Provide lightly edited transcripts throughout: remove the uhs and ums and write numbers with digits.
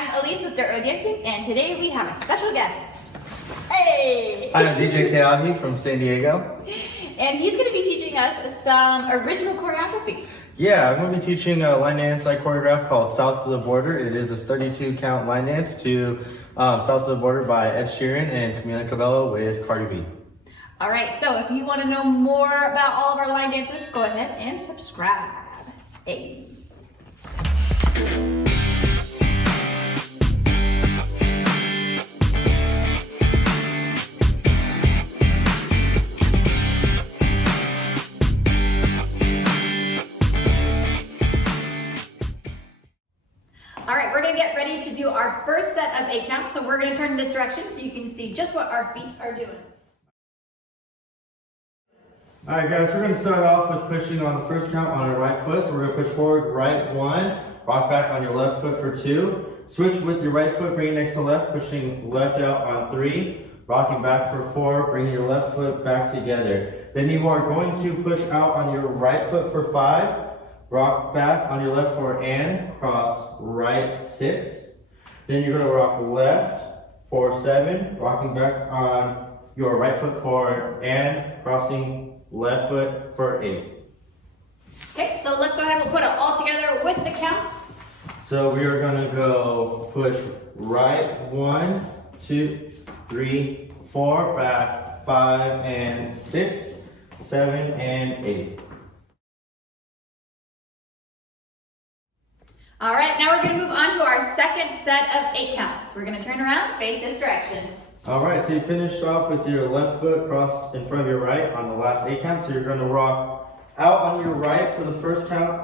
I'm Elise with Dirt Road Dancing, and today we have a special guest. Hey! Hi, I'm DJ Keahi from San Diego. And he's going to be teaching us some original choreography. Yeah, I'm going to be teaching a line dance I choreographed called South of the Border. It is a 32 count line dance to South of the Border by Ed Sheeran and Camila Cabello with Cardi B. All right, so if you want to know more about all of our line dances, go ahead and subscribe. Hey. All right, we're gonna get ready to do our first set of 8 counts. So we're gonna turn in this direction so you can see just what our feet are doing. All right, guys, we're going to start off with pushing on the first count on our right foot. So we're going to push forward, right 1, rock back on your left foot for 2, switch with your right foot, bring it next to left, pushing left out on 3, rocking back for 4, bringing your left foot back together. Then you are going to push out on your right foot for 5, rock back on your left for and cross right 6. Then you're going to rock left for 7, rocking back on your right foot for and crossing left foot for 8. Okay, so let's go ahead and we'll put it all together with the counts. So we are going to go push right 1, 2, 3, 4, back 5 and 6, 7 and 8. All right, now we're gonna move on to our second set of 8 counts. We're gonna turn around, face this direction. All right, so you finished off with your left foot crossed in front of your right on the last 8 count. So you're going to rock out on your right for the first count,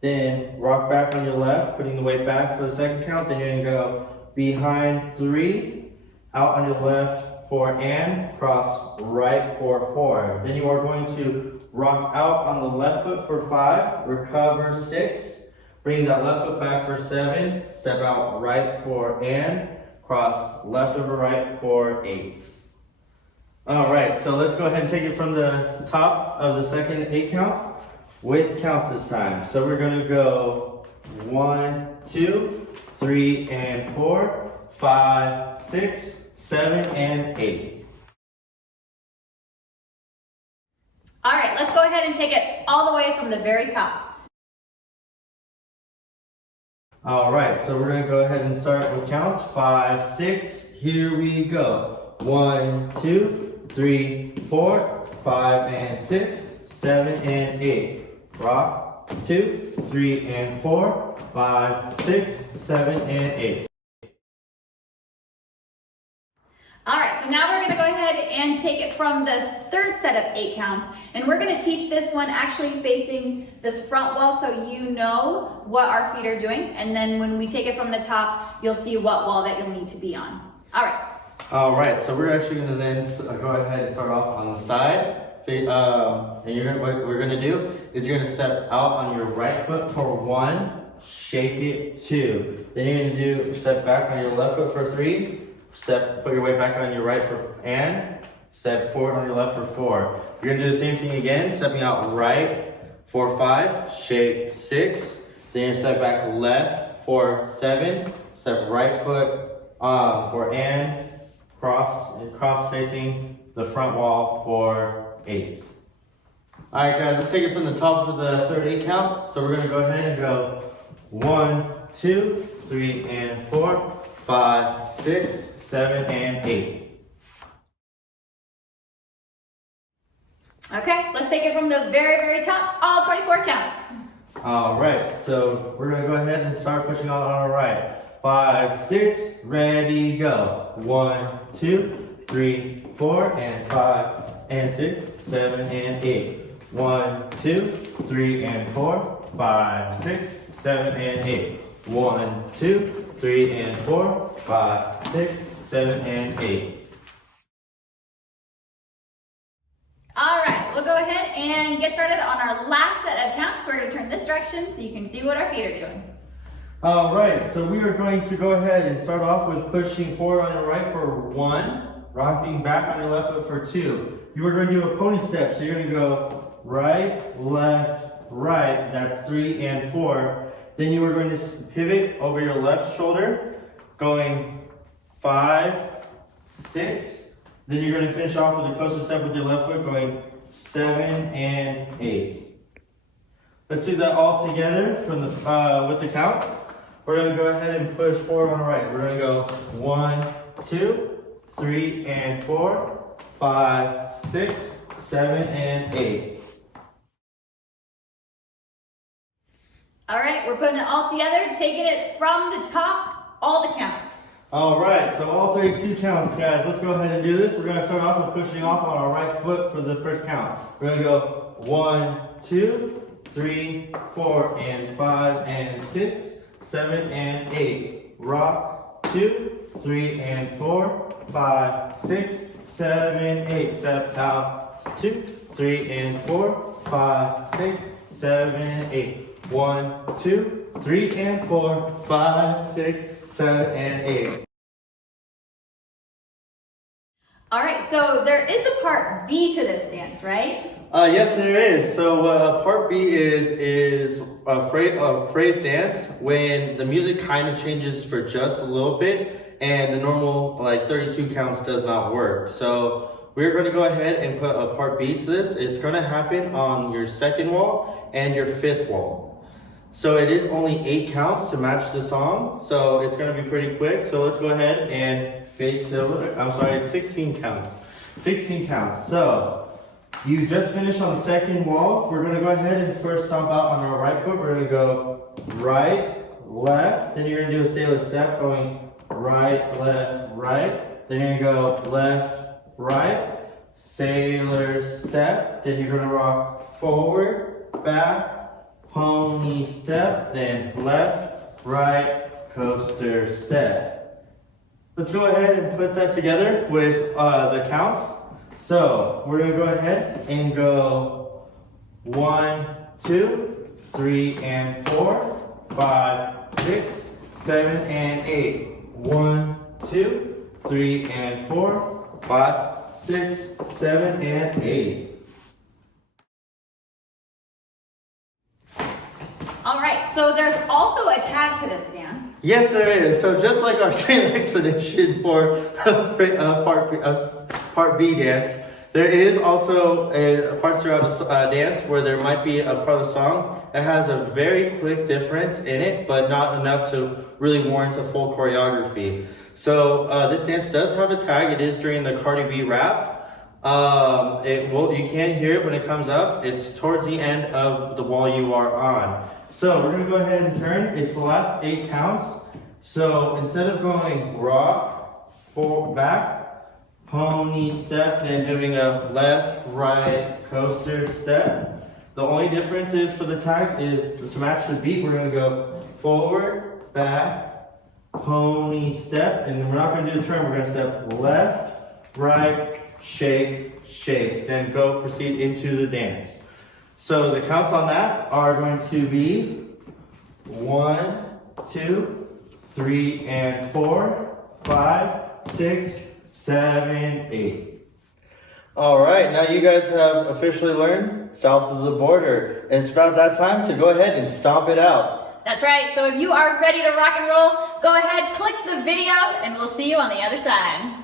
then rock back on your left, putting the weight back for the second count. Then you're going to go behind 3, out on your left for and, cross right for 4. Then you are going to rock out on the left foot for 5, recover 6, bring that left foot back for 7, step out right for and, cross left over right for 8. All right, so let's go ahead and take it from the top of the second 8 count with counts this time. So we're going to go 1, 2, 3, and 4, 5, 6, 7, and 8. All right, let's go ahead and take it all the way from the very top. All right, so we're going to go ahead and start with counts 5, 6. Here we go. 1, 2, 3, 4, 5, and 6, 7, and 8. Rock 2, 3, and 4, 5, 6, 7, and 8. All right, so now we're gonna go ahead and take it from the third set of 8 counts, and we're gonna teach this one actually facing this front wall so you know what our feet are doing, and then when we take it from the top, you'll see what wall that you'll need to be on. All right. All right, so we're actually gonna then go ahead and start off on the side. And what we're gonna do is you're gonna step out on your right foot for 1, shake it 2. Then you're gonna do step back on your left foot for 3, put your weight back on your right for and, step forward on your left for 4. You're gonna do the same thing again, stepping out right for 5, shake 6. Then you step back left for 7, step right foot for and, cross facing the front wall for 8. All right, guys, let's take it from the top of the third 8 count. So we're gonna go ahead and go 1, 2, 3, and 4, 5, 6, 7, and 8. Okay, let's take it from the very, very top, all 24 counts. All right, so we're gonna go ahead and start pushing on our right. 5, 6, ready, go. 1, 2, 3, 4, and 5, and 6, 7, and 8. 1, 2, 3, and 4, 5, 6, 7, and 8. 1, 2, 3, and 4, 5, 6, 7, and 8. All right, we'll go ahead and get started on our last set of counts. We're gonna turn this direction so you can see what our feet are doing. All right, so we are going to go ahead and start off with pushing forward on your right for 1, rocking back on your left foot for 2. You are going to do a pony step, so you're going to go right, left, right. That's 3 and 4. Then you are going to pivot over your left shoulder, going 5, 6. Then you're going to finish off with a coaster step with your left foot going 7 and 8. Let's do that all together from the with the counts. We're going to go ahead and push forward on the right. We're going to go 1, 2, 3 and 4, 5, 6, 7 and 8. All right, we're putting it all together, taking it from the top, all the counts. All right, so all 32 counts, guys. Let's go ahead and do this. We're going to start off with pushing off on our right foot for the first count. We're going to go 1, 2, 3, 4 and 5 and 6, 7 and 8. Rock 2, 3 and 4, 5, 6, 7, 8. Step out 2, 3 and 4, 5, 6, 7, 8. 1, 2, 3 and 4, 5, 6, 7 and 8. All right, so there is a part B to this dance, right? Yes, there is. So part B is a phrase dance when the music kind of changes for just a little bit and the normal like 32 counts does not work. So we're going to go ahead and put a part B to this. It's going to happen on your second wall and your fifth wall. So it is only 8 counts to match the song. So it's going to be pretty quick. So let's go ahead and face over. I'm sorry, it's 16 counts. 16 counts. So you just finished on the second wall. We're going to go ahead and first stomp out on our right foot. We're going to go right, left. Then you're going to do a sailor step going right, left, right. Then you're going to go left, right. Sailor step. Then you're going to rock forward, back, pony step. Then left, right, coaster step. Let's go ahead and put that together with the counts. So we're going to go ahead and go 1, 2, 3 and 4, 5, 6, 7 and 8. 1, 2, 3 and 4, 5, 6, 7 and 8. All right, so there's also a tag to this dance. Yes, there is. So just like our same explanation for part B dance, there is also a part throughout the dance where there might be a part of the song that has a very quick difference in it, but not enough to really warrant a full choreography. So this dance does have a tag. It is during the Cardi B rap. You can hear it when it comes up. It's towards the end of the wall you are on. So we're going to go ahead and turn. It's the last 8 counts. So instead of going rock, forward, back, pony step, then doing a left, right, coaster step. The only difference is for the tag is to match the beat, we're going to go forward, back, pony step, and we're not going to do the turn. We're going to step left, right, shake, shake, then go proceed into the dance. So the counts on that are going to be 1, 2, 3 and 4, 5, 6, 7, 8. All right, now you guys have officially learned south of the border, and it's about that time to go ahead and stomp it out. That's right, so if you are ready to rock and roll, go ahead, click the video, and we'll see you on the other side.